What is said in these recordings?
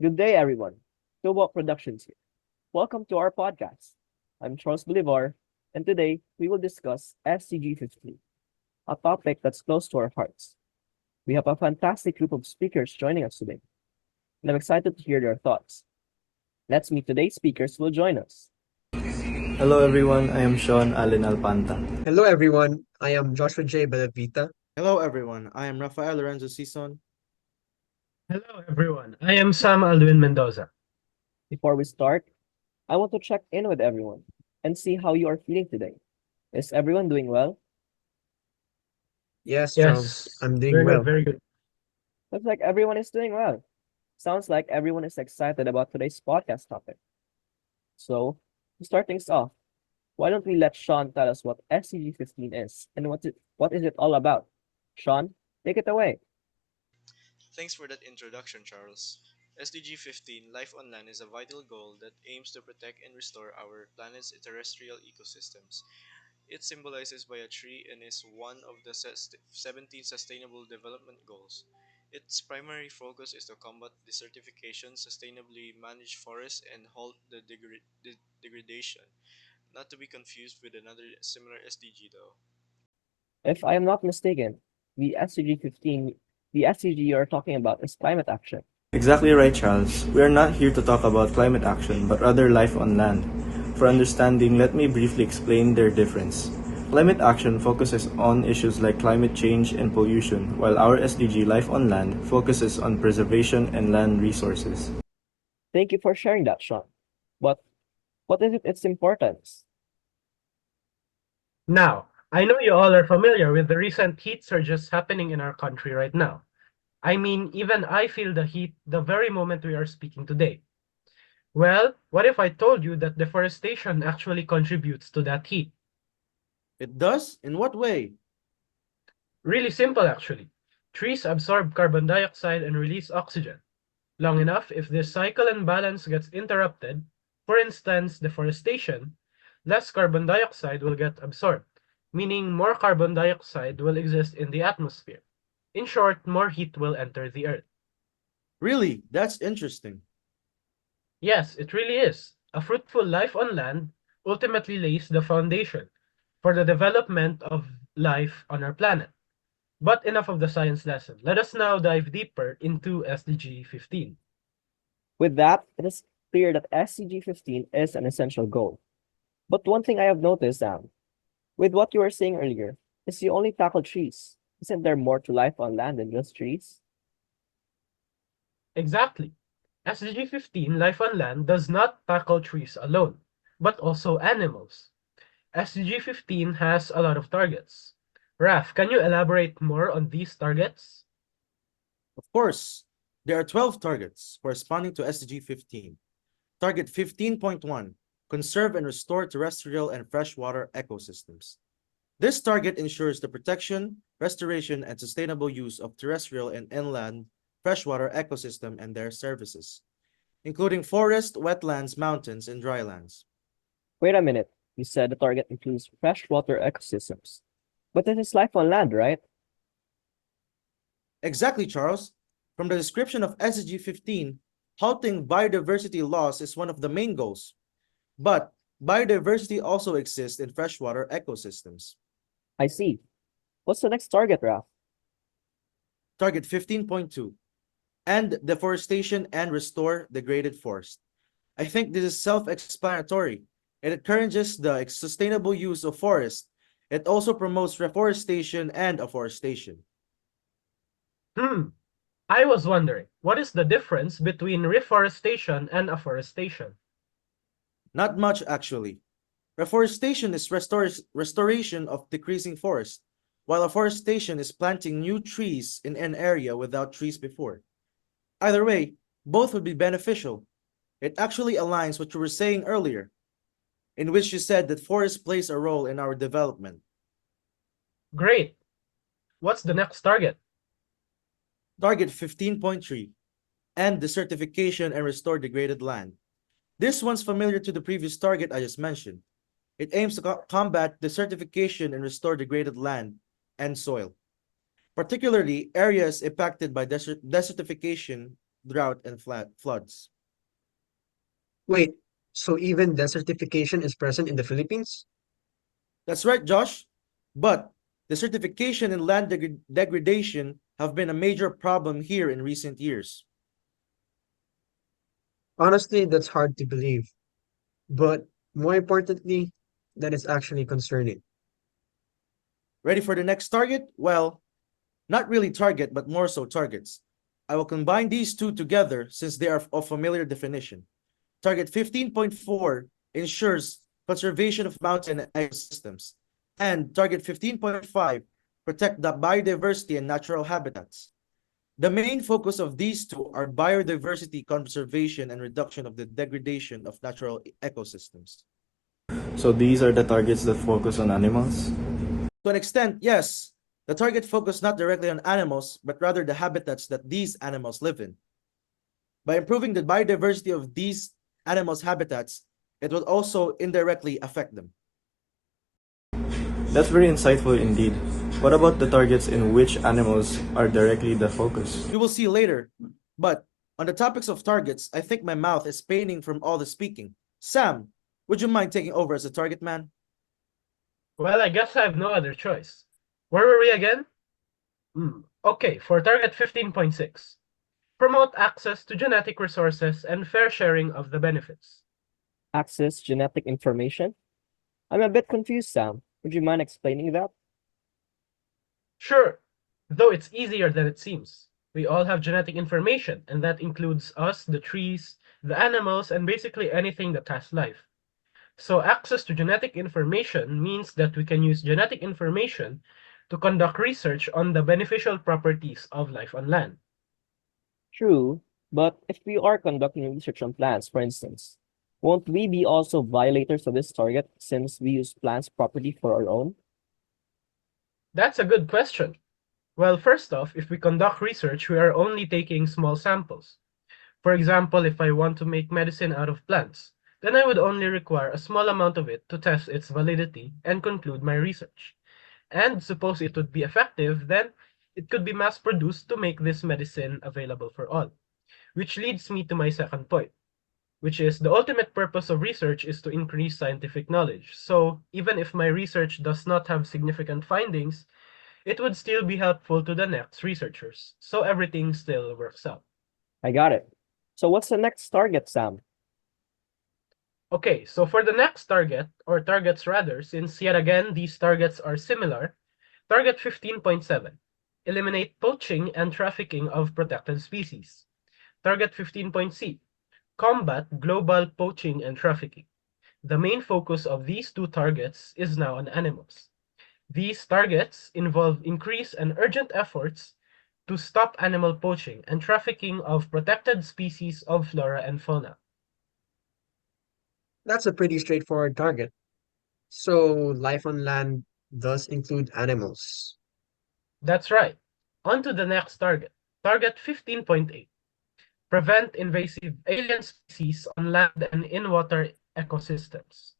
Good day, everyone. Tubo Productions here. Welcome to our podcast. I'm Charles Bolivar, and today we will discuss SCG 15, a topic that's close to our hearts. We have a fantastic group of speakers joining us today, and I'm excited to hear their thoughts. Let's meet today's speakers who will join us. Hello everyone, I am Sean Allen Alpanta. Hello everyone, I am Joshua J. Bellavita. Hello everyone, I am Rafael Lorenzo Sison. Hello, everyone. I am Sam Alduin Mendoza. Before we start, I want to check in with everyone and see how you are feeling today. Is everyone doing well? Yes, Charles, Yes, I'm doing very good, well. very good. Looks like everyone is doing well. Sounds like everyone is excited about today's podcast topic. So, to start things off, why don't we let Sean tell us what SCG 15 is and what is it all about? Sean, take it away. Thanks for that introduction, Charles. SDG 15, Life on Land, is a vital goal that aims to protect and restore our planet's terrestrial ecosystems. It symbolizes by a tree and is one of the 17 Sustainable Development Goals. Its primary focus is to combat desertification, sustainably manage forests, and halt the degradation, not to be confused with another similar SDG though. If I am not mistaken, the SCG you are talking about is climate action. Exactly right, Charles. We are not here to talk about climate action, but rather life on land. For understanding, let me briefly explain their difference. Climate action focuses on issues like climate change and pollution, while our SDG Life on Land focuses on preservation and land resources. Thank you for sharing that, Sean. But what is its importance? Now, I know you all are familiar with the recent heat surges happening in our country right now. I mean, even I feel the heat the very moment we are speaking today. Well, what if I told you that deforestation actually contributes to that heat? It does? In what way? Really simple, actually. Trees absorb carbon dioxide and release oxygen. Long enough, if this cycle and balance gets interrupted, for instance, deforestation, less carbon dioxide will get absorbed, meaning more carbon dioxide will exist in the atmosphere. In short, more heat will enter the Earth. Really? That's interesting. Yes, it really is. A fruitful life on land ultimately lays the foundation for the development of life on our planet. But enough of the science lesson. Let us now dive deeper into SDG 15. With that, it is clear that SCG 15 is an essential goal. But one thing I have noticed, Sam, with what you were saying earlier, is you only tackle trees. Isn't there more to life on land than just trees? Exactly. SDG 15, Life on Land, does not tackle trees alone, but also animals. SDG 15 has a lot of targets. Raf, can you elaborate more on these targets? Of course, there are 12 targets corresponding to SDG 15. Target 15.1, conserve and restore terrestrial and freshwater ecosystems. This target ensures the protection, restoration, and sustainable use of terrestrial and inland freshwater ecosystem and their services, including forest, wetlands, mountains, and drylands. Wait a minute. You said the target includes freshwater ecosystems. But this is life on land, right? Exactly, Charles. From the description of SDG 15, halting biodiversity loss is one of the main goals. But biodiversity also exists in freshwater ecosystems. I see. What's the next target, Raf? Target 15.2, end deforestation and restore degraded forest. I think this is self-explanatory. It encourages the sustainable use of forest. It also promotes reforestation and afforestation. Hmm, I was wondering, what is the difference between reforestation and afforestation? Not much, actually. Reforestation is restoration of decreasing forest, while afforestation is planting new trees in an area without trees before. Either way, both would be beneficial. It actually aligns what you were saying earlier, in which you said that forest plays a role in our development. Great. What's the next target? Target 15.3, end desertification and restore degraded land. This one's familiar to the previous target I just mentioned. It aims to combat desertification and restore degraded land and soil, particularly areas impacted by desertification drought, and floods. Wait, so even desertification is present in the Philippines? That's right, Josh. But desertification and land degradation have been a major problem here in recent years. Honestly, that's hard to believe. But more importantly, that is actually concerning. Ready for the next target? Well, not really target, but more so targets. I will combine these two together since they are of familiar definition. Target 15.4 ensures conservation of mountain ecosystems, and Target 15.5 protect the biodiversity and natural habitats. The main focus of these two are biodiversity conservation and reduction of the degradation of natural ecosystems. So these are the targets that focus on animals? To an extent, yes, the target focus not directly on animals, but rather the habitats that these animals live in. By improving the biodiversity of these animals' habitats, it will also indirectly affect them. That's very insightful indeed. What about the targets in which animals are directly the focus? We will see later, but on the topics of targets, I think my mouth is paining from all the speaking. Sam, would you mind taking over as a target man? Well, I guess I have no other choice. Where were we again? Okay, for target 15.6. Promote access to genetic resources and fair sharing of the benefits. Access genetic information? I'm a bit confused, Sam. Would you mind explaining that? Sure, though it's easier than it seems. We all have genetic information, and that includes us, the trees, the animals, and basically anything that has life. So access to genetic information means that we can use genetic information to conduct research on the beneficial properties of life on land. True, but if we are conducting research on plants, for instance, won't we be also violators of this target since we use plants' property for our own? That's a good question. Well, first off, if we conduct research, we are only taking small samples. For example, if I want to make medicine out of plants, then I would only require a small amount of it to test its validity and conclude my research. And suppose it would be effective, then it could be mass produced to make this medicine available for all. Which leads me to my second point, which is the ultimate purpose of research is to increase scientific knowledge. So even if my research does not have significant findings, it would still be helpful to the next researchers. So everything still works out. I got it. So what's the next target, Sam? Okay, so for the next target, or targets rather, since yet again these targets are similar, target 15.7, eliminate poaching and trafficking of protected species. Target 15.c, combat global poaching and trafficking. The main focus of these two targets is now on animals. These targets involve increased and urgent efforts to stop animal poaching and trafficking of protected species of flora and fauna. That's a pretty straightforward target. So life on land does include animals. That's right. On to the next target. Target 15.8. Prevent invasive alien species on land and in water ecosystems.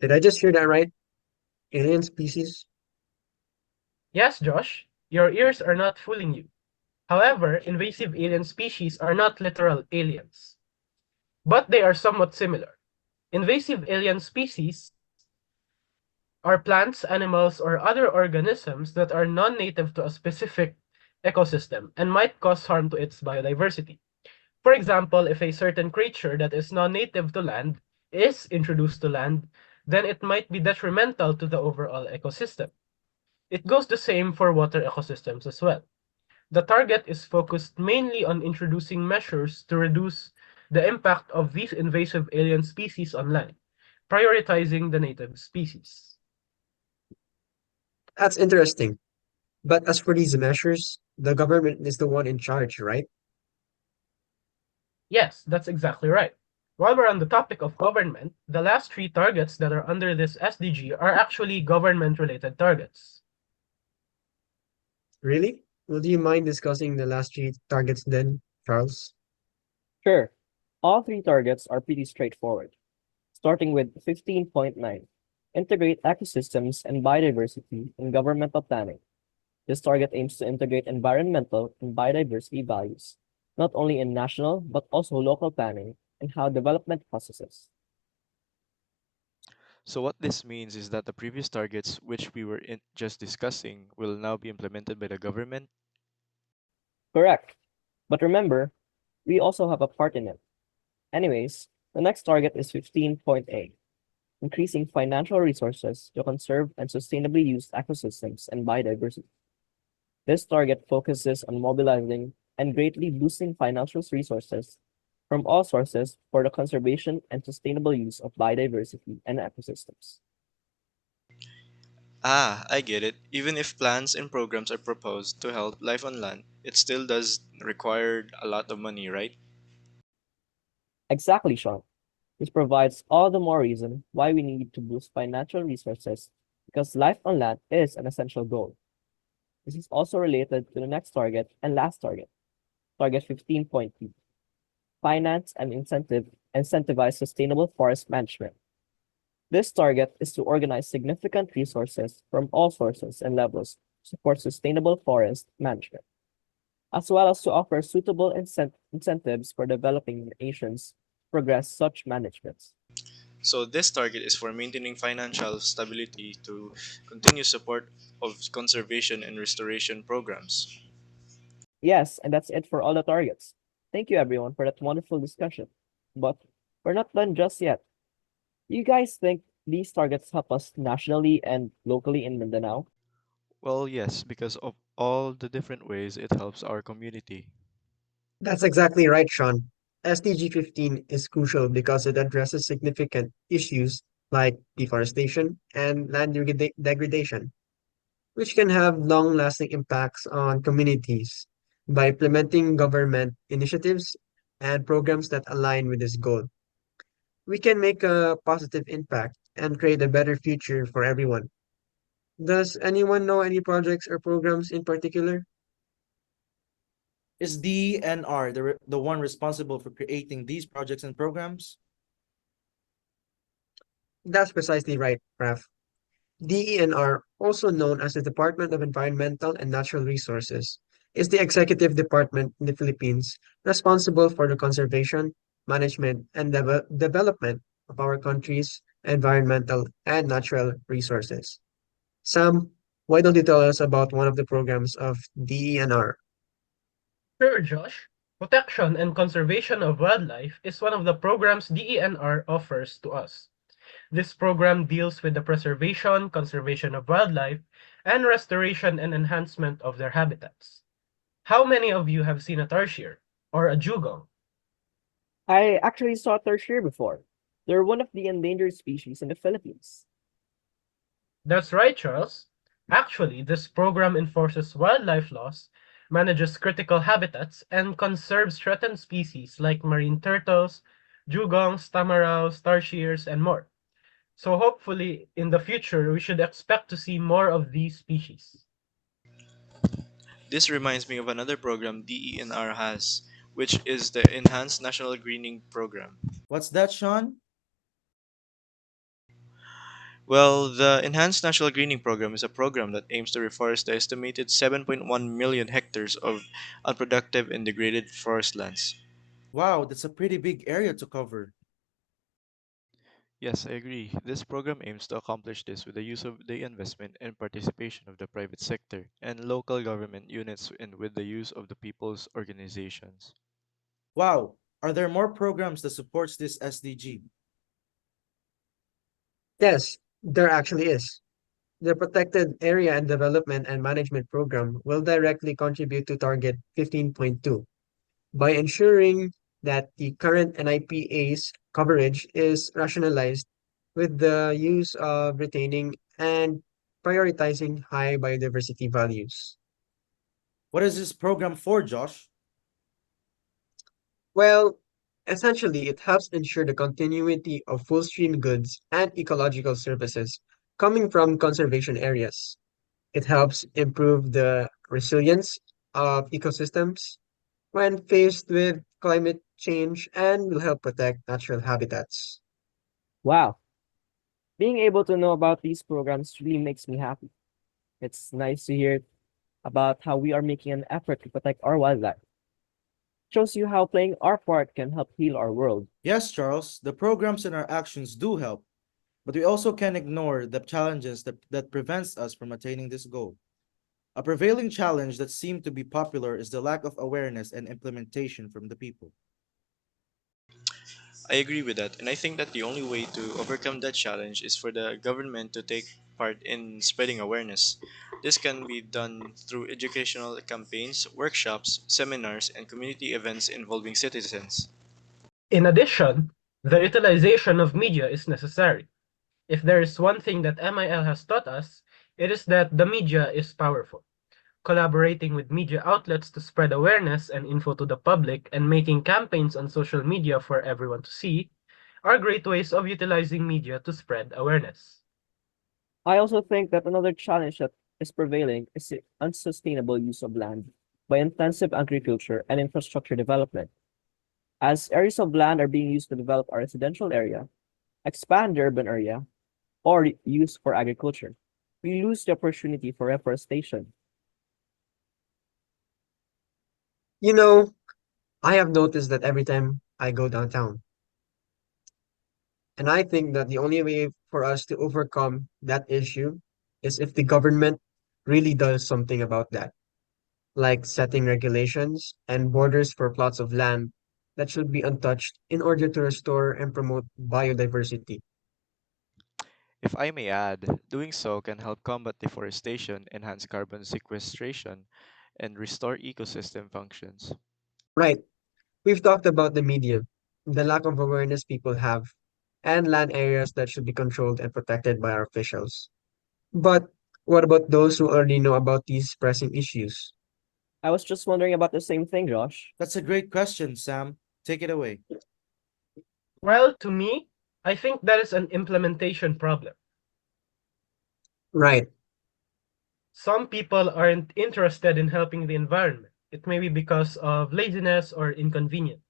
Did I just hear that right? Alien species? Yes, Josh, your ears are not fooling you. However, invasive alien species are not literal aliens, but they are somewhat similar. Invasive alien species are plants, animals, or other organisms that are non-native to a specific ecosystem and might cause harm to its biodiversity. For example, if a certain creature that is non-native to land is introduced to land, then it might be detrimental to the overall ecosystem. It goes the same for water ecosystems as well. The target is focused mainly on introducing measures to reduce the impact of these invasive alien species on land, prioritizing the native species. That's interesting. But as for these measures, the government is the one in charge, right? Yes, that's exactly right. While we're on the topic of government, the last three targets that are under this SDG are actually government-related targets. Really? Would you mind discussing the last three targets then, Charles? Sure. All three targets are pretty straightforward. Starting with 15.9, integrate ecosystems and biodiversity in governmental planning. This target aims to integrate environmental and biodiversity values, not only in national but also local planning and how development processes. So what this means is that the previous targets, which we were just discussing, will now be implemented by the government. Correct. But remember, we also have a part in it. Anyways, the next target is 15.8, increasing financial resources to conserve and sustainably use ecosystems and biodiversity. This target focuses on mobilizing and greatly boosting financial resources from all sources for the conservation and sustainable use of biodiversity and ecosystems. Ah, I get it. Even if plans and programs are proposed to help life on land, it still does require a lot of money, right? Exactly, Sean. This provides all the more reason why we need to boost financial resources because life on land is an essential goal. This is also related to the next target and last target, target 15.2, finance and incentivize sustainable forest management. This target is to organize significant resources from all sources and levels to support sustainable forest management, as well as to offer suitable incentives for developing nations to progress such managements. So this target is for maintaining financial stability to continue support of conservation and restoration programs. Yes, and that's it for all the targets. Thank you everyone for that wonderful discussion. But we're not done just yet. You guys think these targets help us nationally and locally in Mindanao? Well, yes, because of all the different ways it helps our community. That's exactly right, Sean. SDG 15 is crucial because it addresses significant issues like deforestation and land degradation, which can have long-lasting impacts on communities. By implementing government initiatives and programs that align with this goal, we can make a positive impact and create a better future for everyone. Does anyone know any projects or programs in particular? Is DNR the one responsible for creating these projects and programs? That's precisely right, Raf. DENR, also known as the Department of Environmental and Natural Resources, is the executive department in the Philippines responsible for the conservation, management, and development of our country's environmental and natural resources. Sam, why don't you tell us about one of the programs of DENR? Sure, Josh. Protection and conservation of wildlife is one of the programs DENR offers to us. This program deals with the preservation, conservation of wildlife, and restoration and enhancement of their habitats. How many of you have seen a tarsier or a dugong? I actually saw tertiary before. They're one of the endangered species in the Philippines. That's right, Charles. Actually, this program enforces wildlife laws, manages critical habitats, and conserves threatened species like marine turtles, dugongs, tamaraws, tarsiers, and more. So hopefully, in the future, we should expect to see more of these species. This reminds me of another program DENR has, which is the Enhanced National Greening Program. What's that, Sean? Well, the Enhanced National Greening Program is a program that aims to reforest the estimated 7.1 million hectares of unproductive and degraded forest lands. Wow, that's a pretty big area to cover. Yes, I agree. This program aims to accomplish this with the use of the investment and participation of the private sector and local government units and with the use of the people's organizations. Wow, are there more programs that supports this SDG? Yes, there actually is. The Protected Area and Development and Management Program will directly contribute to Target 15.2 by ensuring that the current NIPA's coverage is rationalized with the use of retaining and prioritizing high biodiversity values. What is this program for, Josh? Well, essentially, it helps ensure the continuity of full stream goods and ecological services coming from conservation areas. It helps improve the resilience of ecosystems when faced with climate change and will help protect natural habitats. Wow, being able to know about these programs really makes me happy. It's nice to hear about how we are making an effort to protect our wildlife. Shows you how playing our part can help heal our world. Yes, Charles, the programs and our actions do help, but we also can't ignore the challenges that prevents us from attaining this goal. A prevailing challenge that seemed to be popular is the lack of awareness and implementation from the people. I agree with that, and I think that the only way to overcome that challenge is for the government to take part in spreading awareness. This can be done through educational campaigns, workshops, seminars, and community events involving citizens. In addition, the utilization of media is necessary. If there is one thing that MIL has taught us, it is that the media is powerful. Collaborating with media outlets to spread awareness and info to the public and making campaigns on social media for everyone to see are great ways of utilizing media to spread awareness. I also think that another challenge that is prevailing is the unsustainable use of land by intensive agriculture and infrastructure development. As areas of land are being used to develop a residential area, expand the urban area, or used for agriculture, we lose the opportunity for reforestation. You know, I have noticed that every time I go downtown, and I think that the only way for us to overcome that issue is if the government really does something about that, like setting regulations and borders for plots of land that should be untouched in order to restore and promote biodiversity. If I may add, doing so can help combat deforestation, enhance carbon sequestration, and restore ecosystem functions. Right. We've talked about the media, the lack of awareness people have, and land areas that should be controlled and protected by our officials. But what about those who already know about these pressing issues? I was just wondering about the same thing, Josh. That's a great question, Sam. Take it away. Well, to me, I think that is an implementation problem. Right. Some people aren't interested in helping the environment. It may be because of laziness or inconvenience.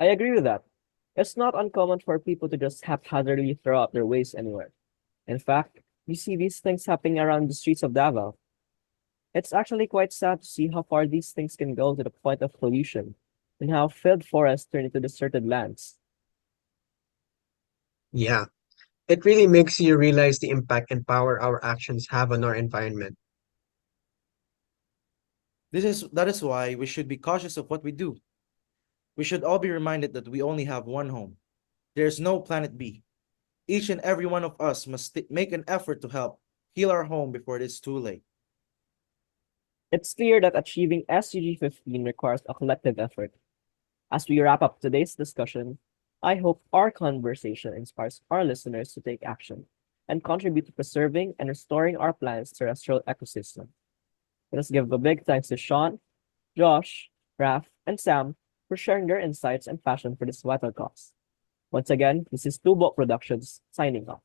I agree with that. It's not uncommon for people to just haphazardly throw out their waste anywhere. In fact, you see these things happening around the streets of Davao. It's actually quite sad to see how far these things can go to the point of pollution and how filled forests turn into deserted lands. Yeah. It really makes you realize the impact and power our actions have on our environment. That is why we should be cautious of what we do. We should all be reminded that we only have one home. There is no planet B. Each and every one of us must make an effort to help heal our home before it is too late. It's clear that achieving SDG 15 requires a collective effort. As we wrap up today's discussion, I hope our conversation inspires our listeners to take action and contribute to preserving and restoring our planet's terrestrial ecosystem. Let us give a big thanks to Sean, Josh, Raf, and Sam for sharing their insights and passion for this vital cause. Once again, this is Tubo Productions signing off.